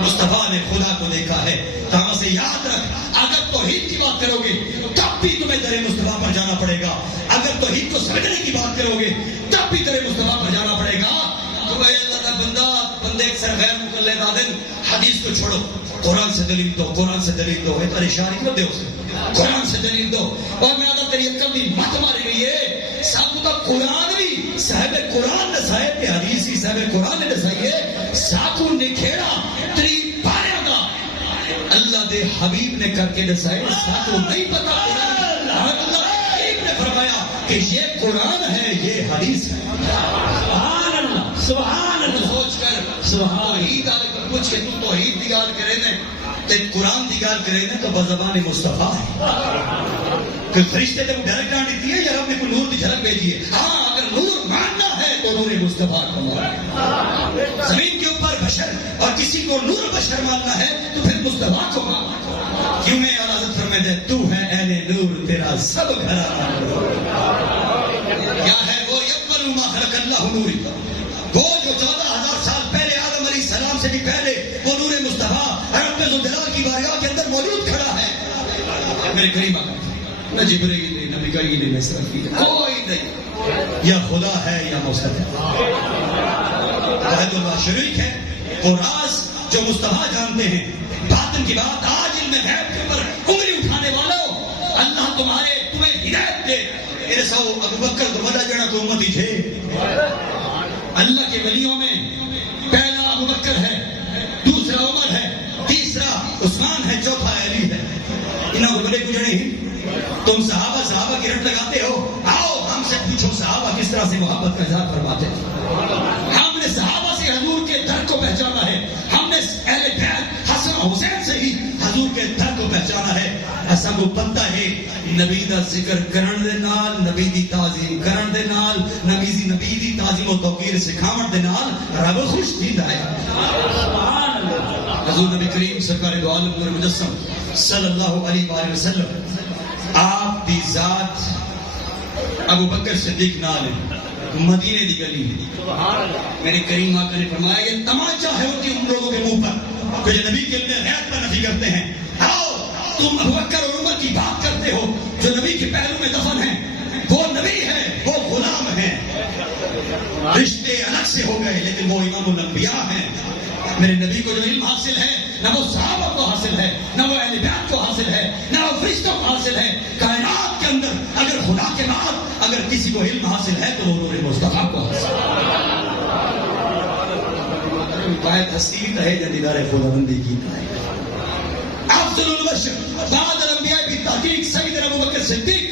مصطفیٰ نے خدا کو دیکھا ہے. تو ہم سے یاد رکھ، اگر توحید کی بات کرو گے تب بھی تمہیں در مصطفیٰ پر جانا پڑے گا. اگر توحید کو سمجھنے کی بات کرو گے تب بھی در مصطفیٰ پر جانا پڑے گا. تو اے اللہ کا بندے اکثر غیر مقلد آدم حدیث کو چھوڑو، قرآن سے دلیل دو، قرآن سے دلیل دو. ہے تو اشاری مت دے اسے، قرآن سے دلیل دو. اور میں آدھا تیری عقل بھی مت ماری گئی ہے. سب کا قرآن بھی صاحب قرآن نے صاحب کے حدیث ہی صاحب قرآن نے دسائی ہے. ساکو نکھیڑا تری پاریا دا اللہ دے حبیب نے کر کے دسائے. ساکو نہیں پتا اللہ حبیب نے فرمایا کہ یہ قرآن ہے، یہ حدیث ہے. سبحان اللہ، سبحان اللہ. سوچ کر توحید والے کو پوچھ کے تو توحید دی گال کرے نے تے قرآن دی گال کرے نے تو بزبان مصطفیٰ ہے. کہ فرشتے تے ڈائریکٹ آن دیتی ہے یا رب نے کوئی نور دی جھلک بھیجی ہے؟ ہاں اگر نور ماننا ہے تو نور مصطفیٰ کو ماننا. زمین کے اوپر بشر اور کسی کو نور بشر ماننا ہے تو پھر مصطفیٰ کو ماننا. کیوں میں حضرت فرمائے دے تو ہے اہل نور تیرا سب گھرانہ نور. کیا ہے وہ یقبل ما خلق اللہ نوری، وہ جو 14,000 سال پہلے آدم علیہ السلام سے بھی پہلے وہ نور مصطفیٰ رب ذوالجلال کی بارگاہ کے اندر موجود کھڑا ہے. میرے قریب آ نہ جبرائیل نہیں، نہ میکائیل نہیں، نہ اسرافیل، کوئی نہیں. یا خدا ہے یا مصطفیٰ. واحد اللہ شریک ہے. وہ راز جو مصطفیٰ جانتے ہیں، باطن کی بات آج علم غیب کے اوپر انگلی اٹھانے والوں، اللہ تمہیں ہدایت دے. میرے سو ابو بکر تو بڑا جڑا تو امتی تھے. اللہ کے ولیوں میں پہلا ابو بکر ہے، دوسرا عمر ہے، تیسرا عثمان ہے، چوتھا علی ہے. انہوں کو بڑے گزرے ہی. تم صحابہ کی رٹ لگاتے ہو. آؤ ہم سے پوچھو صحابہ کس طرح سے محبت کا اظہار فرماتے تھے. ہم نے صحابہ سے حضور کے در کو پہچانا ہے. ہم نے اہل بیت حسن حسین سے ہی حضور کے در کو پہچانا ہے. ایسا کو پتہ ہے نبی دا ذکر کرن دے نال، نبی دی تعظیم کرن دے نال، نبی دی تعظیم و توقیر سکھاون دے نال رب خوش تھیندا ہے. سبحان اللہ. حضور نبی کریم سرکار دو عالم نور مجسم صلی اللہ علیہ وآلہ وسلم آپ دی ذات ابو بکر صدیق نال مدینے دی گلی. میرے کریم آقا نے فرمایا یہ تماچا ہے ان لوگوں کے منہ پر کہ جو نبی کے اندر غیرت پر نفی کرتے ہیں. آؤ تم ابو بکر اور عمر کی بات کرتے ہو جو نبی کے پہلو میں دفن ہیں. وہ نبی ہے، وہ غلام ہیں. رشتے الگ سے ہو گئے لیکن وہ امام الانبیاء ہیں. میرے نبی کو جو علم حاصل ہے نہ وہ صحابہ کو حاصل ہے، نہ وہ اہل بیت کو حاصل ہے، نہ وہ فرشتوں کو حاصل ہے. کائنات کے اندر اگر خدا کے بعد اگر کسی کو علم حاصل ہے تو وہ نور مصطفیٰ کو حاصل ہے. باید ہستی ہے جدیدار خدا بندی کی افضل البشر بعد الانبیاء بھی تحقیق سیدنا ابو بکر صدیق.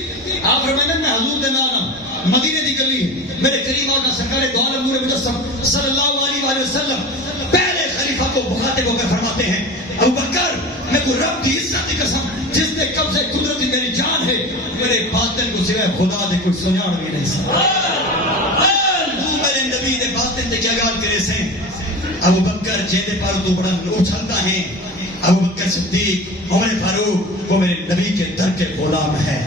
آپ فرمائیں میں حضور دے نام مدینے دی گلی میرے قریب آقا سرکار دو عالم نور مجسم صلی اللہ علیہ وآلہ وسلم پہلے خلیفہ کو مخاطب ہو کر فرماتے ہیں ابو بکر میں کو رب کی عزت کی قسم جس نے قبضہ قدرت میری جان ہے میرے باطن کو سوائے خدا دے کچھ سنجاڑ بھی نہیں سکتا. تو میرے نبی دے باطن دے کیا گال کرے سے ابو بکر جیدے پر تو بڑا اچھلتا ہے. ابو بکر صدیق عمر فاروق وہ میرے نبی کے در کے غلام ہیں.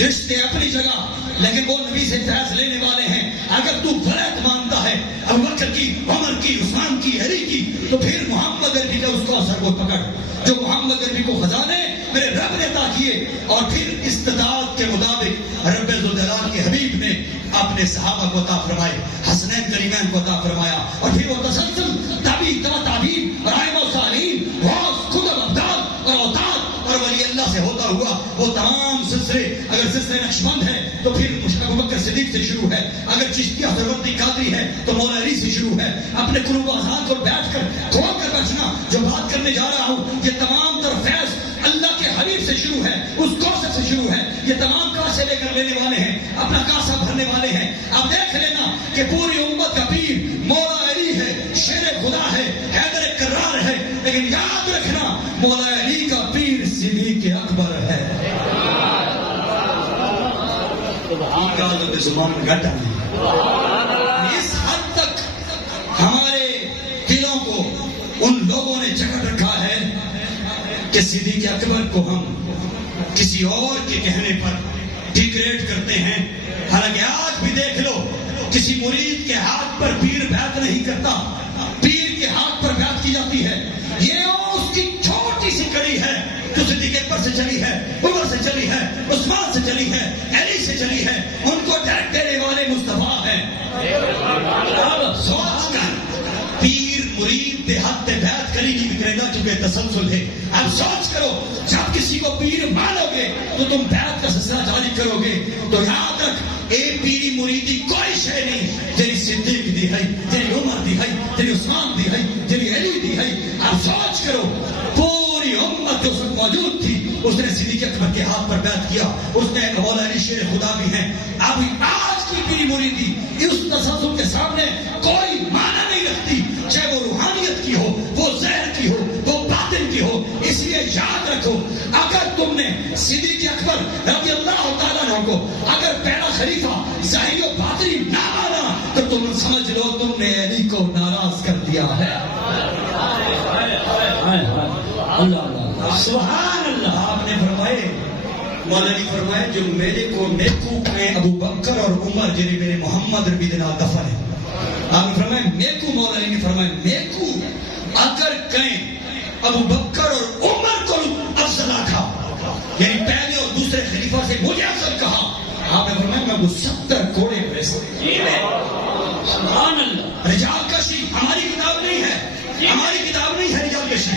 رشتے اپنی جگہ لیکن وہ نبی سے فیض لینے والے ہیں. اگر تو غلط مانتا ہے ابو بکر کی، عمر کی، عثمان کی، علی کی تو پھر محمد عربی کا اس کو اثر کو پکڑ جو محمد عربی کو خزانے میرے رب نے عطا کیے. اور پھر استطاعت کے مطابق رب ذوالجلال کے حبیب نے اپنے صحابہ کو عطا فرمائے، حسنین کریمین کو عطا فرمایا. اور پھر وہ تسلسل تابعین تبع تابعین اور ائمہ و صالحین غوث کتب ابدال اور اوتاد اور ولی اللہ سے ہوتا ہوا وہ تمام سلسلے. اگر سلسلے نقشبند ہے تو پھر ابو بکر صدیق سے شروع ہے. اگر چشتیہ سرورتی قادری ہے تو مولا علی سے شروع ہے. اپنے قلوب و اذہان کو بیٹھ کر کھول کر بیٹھنا جو بات کرنے جا رہا ہوں یہ تمام تر فیض اللہ کے حبیب سے شروع ہے، اس کوثر سے شروع ہے. یہ تمام کاسے لے کر لینے والے ہیں، اپنا کاسا بھرنے والے ہیں. اب دیکھ لینا کہ پوری امت کا پیر مولا علی ہے، شیر خدا ہے، حیدر کرار ہے، مسلمان گٹ آئے. اس حد تک ہمارے دلوں کو ان لوگوں نے جکڑ رکھا ہے کہ صدیق اکبر کو ہم کسی اور کے کہنے پر ڈیگریڈ کرتے ہیں. حالانکہ آج بھی دیکھ لو کسی مرید کے ہاتھ پر پیر بیعت نہیں کرتا, پیر کے ہاتھ پر بیعت کی جاتی ہے. یہ اس کی چھوٹی سی کڑی ہے جو صدیق اکبر سے چلی ہے, عمر سے چلی ہے, عثمان سے چلی ہے, علی سے چلی ہے. ان کو ڈائریکٹ دینے والے مصطفیٰ ہیں. سوچ کر پیر مرید دیہات میں بیعت کری نہیں بکرے گا چونکہ تسلسل ہے. اب سوچ کرو جب کسی کو پیر مانو گے تو تم بیعت کا سلسلہ جاری کرو گے. تو یاد رکھ اے پیری مریدی کوئی شے نہیں جنی صدیق دی ہے, جنی عمر دی ہے, جنی عثمان دی ہے, جنی علی دی ہے. اب سوچ کرو پوری امت جو موجود تھی اس نے صدیق اکبر کے ہاتھ پر بیعت کیا. اس نے مولا علی شیر خدا بھی ہیں. اب آج کی پیری مریدی اس تسلسل کے سامنے کوئی معنی نہیں رکھتی, چاہے وہ روحانیت کی ہو, وہ زہر کی ہو, وہ باطن کی ہو. اس لیے یاد رکھو اگر تم نے صدیق اکبر رضی اللہ تعالیٰ عنہ کو اگر پہلا خلیفہ ظاہری و باطنی نہ مانا تو تم سمجھ لو تم نے علی کو ناراض کر دیا ہے. اللہ سبحان اللہ. آپ نے فرمائے, مولا علی فرمائے جو میرے کو نیکو کہیں ابو بکر اور عمر جنہیں میرے محمد ربی دنا دفن ہے. آپ نے فرمائے نیکو, مولا علی نے فرمائے نیکو اگر کہیں ابو بکر اور عمر کو افضل آکھا, یعنی پہلے اور دوسرے خلیفہ سے مجھے افضل کہا. آپ نے فرمایا میں وہ 70 کوڑے پیسے. سبحان اللہ. رجال کشی ہماری کتاب نہیں ہے, ہماری کتاب نہیں ہے رجال کشی.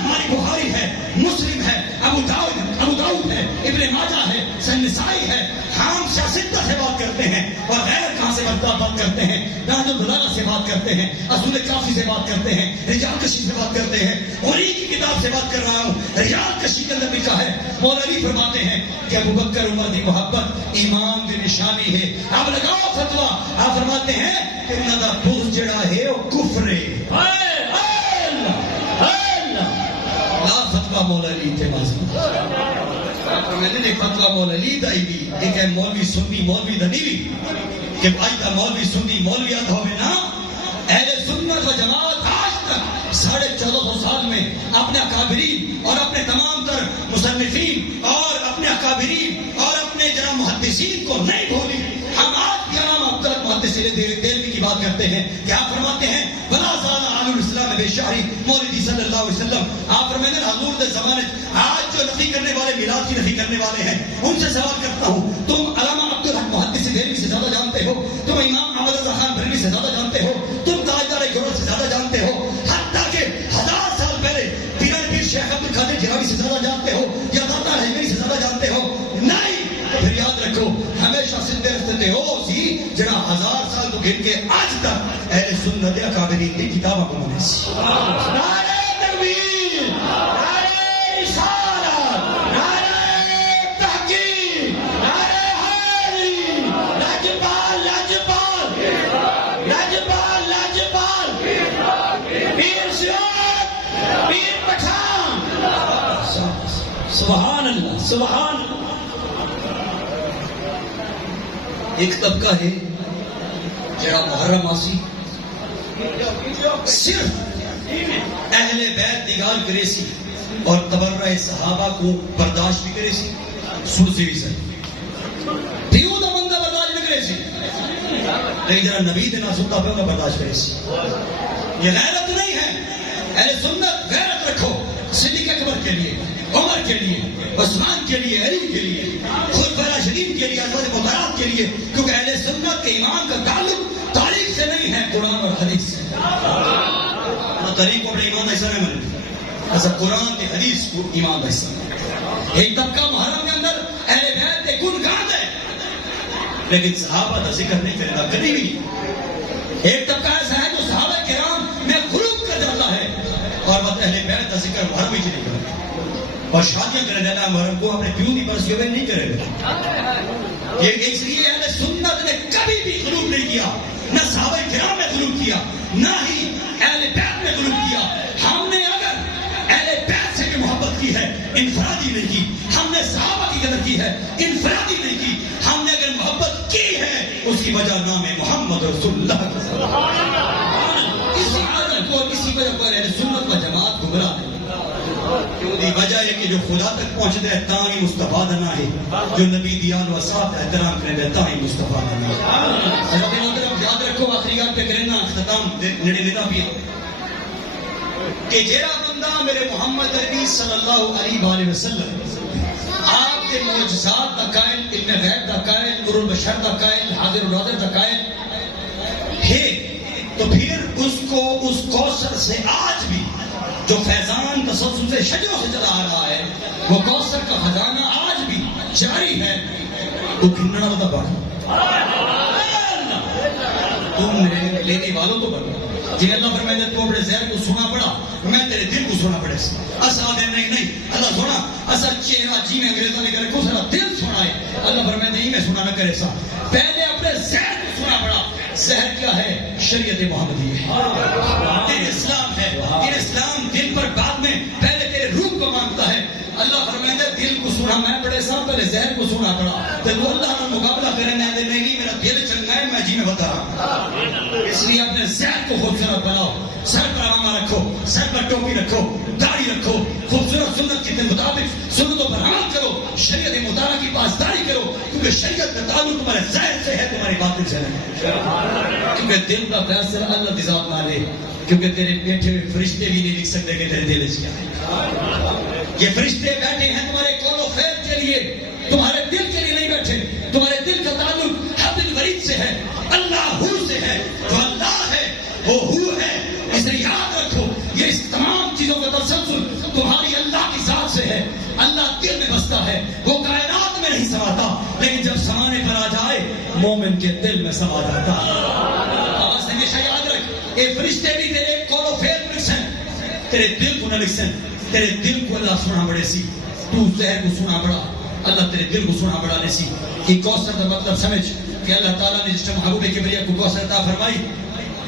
ہماری بخاری ہے, مسلم ہے, ابو داؤد ہے, ابن ماجہ ہے, نسائی ہے. ہم سیاستہ سے بات کرتے ہیں اور غیر کہاں سے بات کرتے ہیں, نہج البلاغہ سے بات کرتے ہیں, اصول کافی سے بات کرتے ہیں, رجال کشی سے بات کرتے ہیں. انہی کی کتاب سے بات کر رہا ہوں. رجال کشی کے اندر لکھا ہے, مولا علی فرماتے ہیں کہ ابو بکر عمر کی محبت ایمان کی نشانی ہے. اب لگاؤ فتوا. آپ فرماتے ہیں کہ انہوں دا بغض جڑا ہے وہ کفر ہے. لا فتوا مولا علی تھے مازی. میں نے فتوا مولا علی دائی بھی ایک ہے مولوی سنی مولوی دنی بھی کہ بھائی دا مولوی سنی مولوی آدھا ہوئے نا. اہل سنت و جماعت آج تک 1450 سال میں اپنے اکابرین اور اپنے تمام تر مصنفین اور اپنے اکابرین اور اپنے جناب محدثین کو نہیں بھولی. ہم آج بھی امام عبداللہ محدث دہلوی کی بات کرتے ہیں کہ آپ فرماتے ہیں بلا زال عالم الاسلام بے شاہی مولدی صلی اللہ علیہ وسلم. آپ فرماتے ہیں حضور دے زمانے آج جو نفی کرنے والے میلاد کی نفی کرنے والے ہیں ان سے سوال کرتا ہوں, تم علامہ عبداللہ محدث دہلوی سے زیادہ جانتے ہو, تم امام احمد رضا خان بریلوی سے زیادہ جانتے ہو, تم تاجدار گورل سے زیادہ جانتے ہو, حتیٰ کہ 1000 سال پہلے پیران پیر شیخ عبد القادر جیلانی سے زیادہ جانتے ہو یا داتا حجویری سے زیادہ جانتے ہو. نہیں, پھر یاد رکھو ہمیشہ زندہ رہتے ہو سی جنا 1000 سال تو گھر کے آج تک اہل سنت اکابرین کی کتابوں کو مانے سی. نعرہ تکبیر, نعرہ رسالت, نعرہ تحقیق, نعرہ حیدری, لاجپال لاجپال, لاجپال لاجپال, پیر سیاد, پیر پٹھان. سبحان اللہ سبحان اللہ. ایک طبقہ ہے جڑا محرم آسی صرف اہل بیت نگال کرے سی اور تبرع صحابہ کو برداشت بھی کرے سی, سن سی بھی سی پیو دا بندہ برداشت بھی کرے سی, لیکن جڑا نبی دے نہ سنتا پہ انہا برداشت کرے سی. یہ غیرت نہیں ہے. اہل سنت غیرت رکھو صدیق اکبر کے لیے, عمر کے لیے, عثمان کے لیے, علی کے لیے, خلفاء راشدین کے لیے, ازواج مطہرات کے لیے, کیونکہ اہل سنت کے ایمان کا تعلق تاریخ سے نہیں ہے, قرآن اور حدیث سے. تاریخ کو اپنے ایمان کا حصہ نہیں مانے, ایسا قرآن کے حدیث کو ایمان کا حصہ نہیں. ایک طبقہ محرم کے اندر اہل بیت کے گن گان ہے لیکن صحابہ کا ذکر نہیں کرتا کبھی بھی. ایک طبقہ ایسا ہے جو صحابہ کرام میں غلوب کر جاتا ہے اور بات اہل بیت کا ذکر محرم ہی نہیں کرتا, اور شادیاں کرنے دینا محرم کو اپنے پیو کی برسیوں میں نہیں کرے گا. اس لیے اہل سنت نے کبھی بھی غلوب نہیں کیا, نہ صحابہ کرام نے غلوب کیا, نہ ہی اہل بیت نے غلوب کیا. ہم نے اگر اہل بیت سے بھی محبت کی ہے انفرادی نہیں کی, ہم نے صحابہ کی قدر کی ہے انفرادی نہیں کی. ہم نے اگر محبت کی ہے نام محمد رسول اللہ. کسی عادت کو اور کسی وجہ پر اہل سنت و جماعت گمراہ نہیں. کیوں دی وجہ ہے کہ جو خدا تک پہنچتا ہے تاں ہی مصطفیٰ دا نہ ہے, جو نبی دیان و صاحب احترام کرے تاں ہی مصطفیٰ دا نہ ہے. حضرت محترم یاد رکھو آخری بات پہ کرنا ختم نڑے لینا بھی کہ جیرا بندہ میرے محمد عربی صلی اللہ علیہ وآلہ وسلم آپ کے معجزات دا قائل, علم غیب دا قائل, نور البشر دا قائل, حاضر الحاضر دا قائل ہے, تو پھر اس کو اس کوثر سے آج بھی جو فیضان تسلسل سے شجروں سے چلا آ رہا ہے, وہ کوثر کا خزانہ آج بھی جاری ہے. تو گھننا ہوتا بڑھ تم میرے لینے والوں تو بڑھ جی اللہ فرمائے تو اپنے زہر کو سنا پڑا, میں تیرے دل کو سنا پڑے سے اصلا دے نہیں اللہ سونا اصلا چہرہ جی میں انگریزوں نے کرے کو سنا دل سنا ہے. اللہ فرمائے نہیں میں سنا نہ کرے سا, پہلے اپنے زہر کو سنا پڑا. زہر کیا ہے؟ شریعت محمدی ہے, تیرے اسلام ہے. تیرے اسلام دل پر بعد میں, پہلے تیرے روح کو مانگتا ہے. اللہ فرمائے دل کو سنا میں پڑے سا, پہلے زہر کو سنا پڑا. تو اللہ کا مقابلہ کرنے نہیں میرا دل چنگا ہے, میں جی میں بتا رہا ہوں. اس لیے اپنے زہر کو خوبصورت بناؤ, سر پر امامہ رکھو, سر پر ٹوپی رکھو, داڑھی رکھو, خوبصورت سنت کے مطابق سنتوں پر عمل کرو, شریعت مطالعہ کی پاسداری کرو, کیونکہ شریعت کا تعلق تمہارے زہر سے ہے, تمہاری باطن سے نہیں. کیونکہ دل کا فیصلہ اللہ کی ذات نہ لے, کیونکہ تیرے بیٹھے ہوئے فرشتے بھی نہیں لکھ سکتے کہ تیرے دل کیا ہے. یہ فرشتے بیٹھے ہیں تمہارے قول و فعل کے لیے, تمہارے دل کے لیے نہیں بیٹھے. تمہارے دل کا تعلق حد الورید سے ہے, اللہ ہو سے ہے. جو اللہ ہے وہ ہو ہے, اسے یاد رکھو. یہ اس تمام چیزوں کا تسلسل تمہاری اللہ کی ذات سے ہے. اللہ دل میں بستا ہے, وہ کائنات میں نہیں سماتا, لیکن جب سمانے پر آ جائے مومن کے دل میں سما جاتا. آواز ہمیشہ یاد رکھ, یہ فرشتے بھی تیرے قول و فعل پر لکھیں, تیرے دل کو نہ لکھیں. تیرے دل کو اللہ سنا پڑے سی, تو زہر کو سنا پڑا, اللہ تیرے دل کو سنا پڑا سی. یہ کوثر کا مطلب سمجھ کہ اللہ تعالیٰ نے جس نے محبوب کبریہ کو کوثر عطا فرمائی,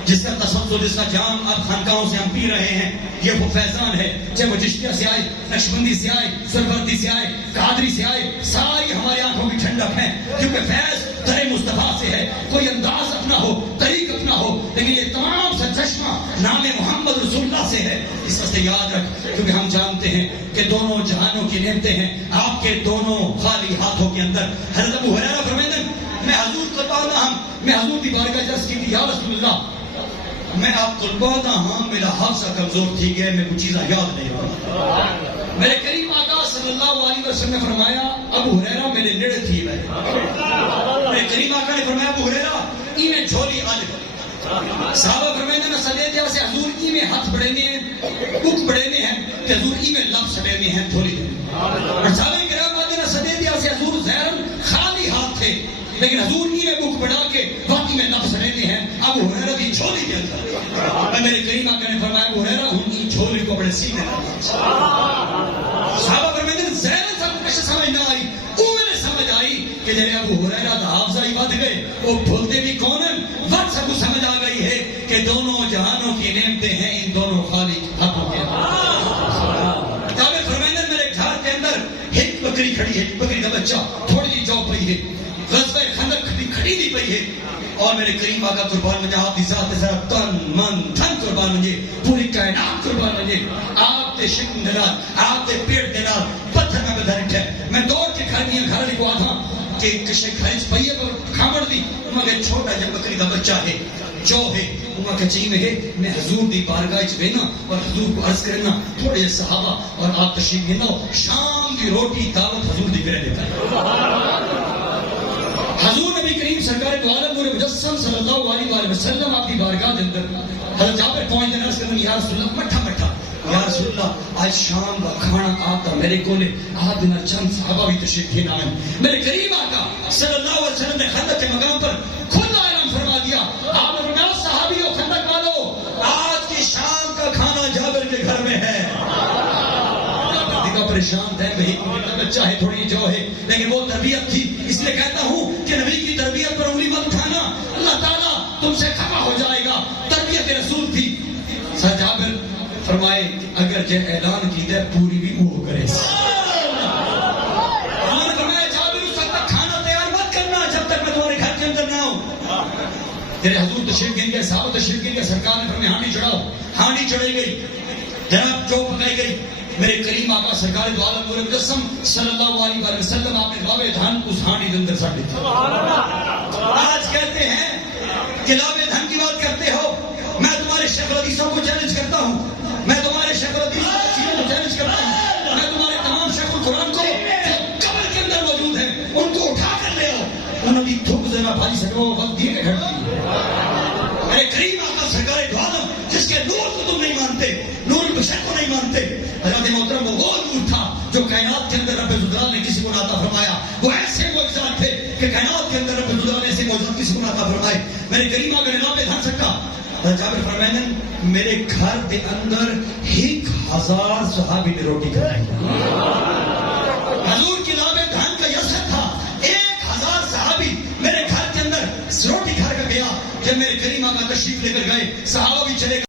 جس کا تسلسل, جس کا جام اب خانقاہوں سے ہم پی رہے ہیں, یہ وہ فیضان ہے. چاہے وہ چشتیہ سے آئے, نقشبندی سے آئے, سربردی سے آئے, قادری سے آئے, ساری ہماری آنکھوں کی ٹھنڈک ہے, کیونکہ فیض در مصطفیٰ سے ہے. کوئی انداز اپنا ہو, طریق اپنا ہو, لیکن یہ تمام سا چشمہ نام محمد رسول اللہ سے ہے. اس واسطے یاد رکھ, کیونکہ ہم جانتے ہیں کہ دونوں جہانوں کی نعمتیں ہیں آپ کے دونوں خالی ہاتھوں کے اندر. حضرت ابو ہریرہ فرمائیں میں حضور کو پانا ہم, میں حضور کی بارگاہ جس کی تھی, یا رسول اللہ میں آپ کو پانا ہاں, میرا حافظہ کمزور تھی گئے, میں کچھ چیزیں یاد نہیں رہا. میرے کریم آقا صلی اللہ علیہ وسلم نے فرمایا ابو ہریرہ میرے نیڑے تھی. میرے کریم آقا نے فرمایا ابو ہریرہ ای میں جھولی آلے. صحابہ فرمائیں نہ سدے دیا سے حضور ای میں ہاتھ بڑھنے ہیں, بک بڑھنے ہیں, کہ حضور ای میں لفظ سڑنے ہیں جھولی دے. اور صحابہ کرام آتے نہ سدے دیا سے حضور ظاہراً خالی ہاتھ تھے, لیکن حضور ای میں بک بڑھا کے باقی میں لفظ سڑنے ہیں. ابو ہریرہ بھی جھولی کے اندر. میرے کریم آقا نے فرمایا ابو ہریرہ ان جھولی کو بڑے سینے لگا. صحابہ فرمائیں ظاہراً سب کچھ سمجھ نہ آئی, انہیں سمجھ آئی کہ جنہیں ابو ہریرہ دا حافظہ ہی بد گئے, وہ بھولتے بھی کون ہیں. وقت سب کو سمجھ آ گئی ہے کہ دونوں جہانوں کی نعمتیں ہیں ان دونوں خالی ہاتھوں کے اندر. کعبہ فرمائیں میرے گھر کے اندر ایک بکری کھڑی ہے, بکری کا بچہ تھوڑی سی جو پئی ہے, غزوہ خندق کھڑی دی پئی ہے, اور میرے کریم آقا قربان منجے, آپ دی ذات ذرا تن من دھن قربان منجے, پوری کائنات قربان منجے. آپ دے شکم دلال, آپ دے پیٹ دلال, پتھر میں بدھر اٹھے. میں دوڑ کے گھر دیا گھر لکھو آتھا کہ کشے کھائنچ پئیے پر کھامڑ دی. انہوں نے چھوٹا جب بکری کا بچہ ہے, جو ہے انہوں نے چاہیے ہے میں حضور دی بارگاہ چ بینا اور حضور کو عرض کرنا تھوڑے صحابہ اور آپ تشریف لینا, شام کی روٹی دعوت حضور دی کرے دیتا ہے. حضور نبی کریم سرکار دو عالم نور مجسم صلی اللہ علیہ وسلم آپ کی بارگاہ دے اندر حضرت جابر پہنچ دینا, عرض کرنا یا رسول اللہ مٹھا مٹھا, یا رسول اللہ آج شام کا کھانا آتا میرے کولے, آپ دینا چند صحابہ بھی تشریف لینا ہے. میرے کریم آقا صلی اللہ علیہ وسلم نے خندق کے مقام پر کھلا اعلان فرما دیا. آپ نے فرمایا صحابیوں خندق والو, آج کی شام کا کھانا جابر کے گھر میں ہے. پریشان تھے بھائی, بچہ ہے تھوڑی جو ہے, لیکن وہ تربیت تھی. اس لیے کہتا ہوں کہ نبی کی تربیت پر انگلی مت اٹھانا, اللہ تعالیٰ تم سے خفا ہو جائے گا. تربیت رسول تھی. سر جابر فرمائے اگر جو اعلان کی دے پوری بھی وہ کرے. فرمایا جابر اس وقت تک کھانا تیار مت کرنا جب تک میں تمہارے گھر کے اندر نہ ہوں. تیرے حضور تشریف گن گئے، صحابہ تشریف گن گئے، سرکار نے فرمایا ہانڈی چڑھاؤ، ہانڈی چڑھائی گئی، جناب جو پکائی گئی، میرے کریم آقا سرکار دو عالم نور مجسم صلی اللہ علیہ وسلم آپ نے لابے دھن اس ہانڈی کے اندر سٹ دیتے. آج کہتے ہیں کہ لابے دھن کی بات کرتے ہو، میں تمہارے شیخ الحدیثوں کو چیلنج کرتا ہوں، میں تمہارے شیخ الحدیثوں کو چیلنج کرتا ہوں، میں تمہارے تمام شیخ القرآن کو جو قبر کے اندر موجود ہیں ان کو اٹھا کر لے آؤ، انہوں نے تھوک دینا بھائی سکو وقت دیے کہ گھٹ دی. میرے کریم آقا سرکار دو عالم جس کے نور کو تم نہیں مانتے، نور البشر کو نہیں مانتے، حضرت محترم وہ نور تھا جو کائنات کے اندر رب ذوالجلال نے کسی کو عطا فرمایا، وہ ایسے معجزات تھے کہ کائنات کے اندر رب ذوالجلال نے ایسے معجزات کسی کو عطا فرمائے. میرے کریم آقا نے لابے دھن سکا، جابر فرمائیں میرے گھر کے اندر 1000 صحابی نے روٹی کھائی. حضور کی لابے دھن کا یہ اثر تھا، 1000 صحابی میرے گھر کے اندر روٹی کھا کر گیا. جب میرے کریم آقا تشریف لے کر گئے، صحابہ بھی چلے گئے.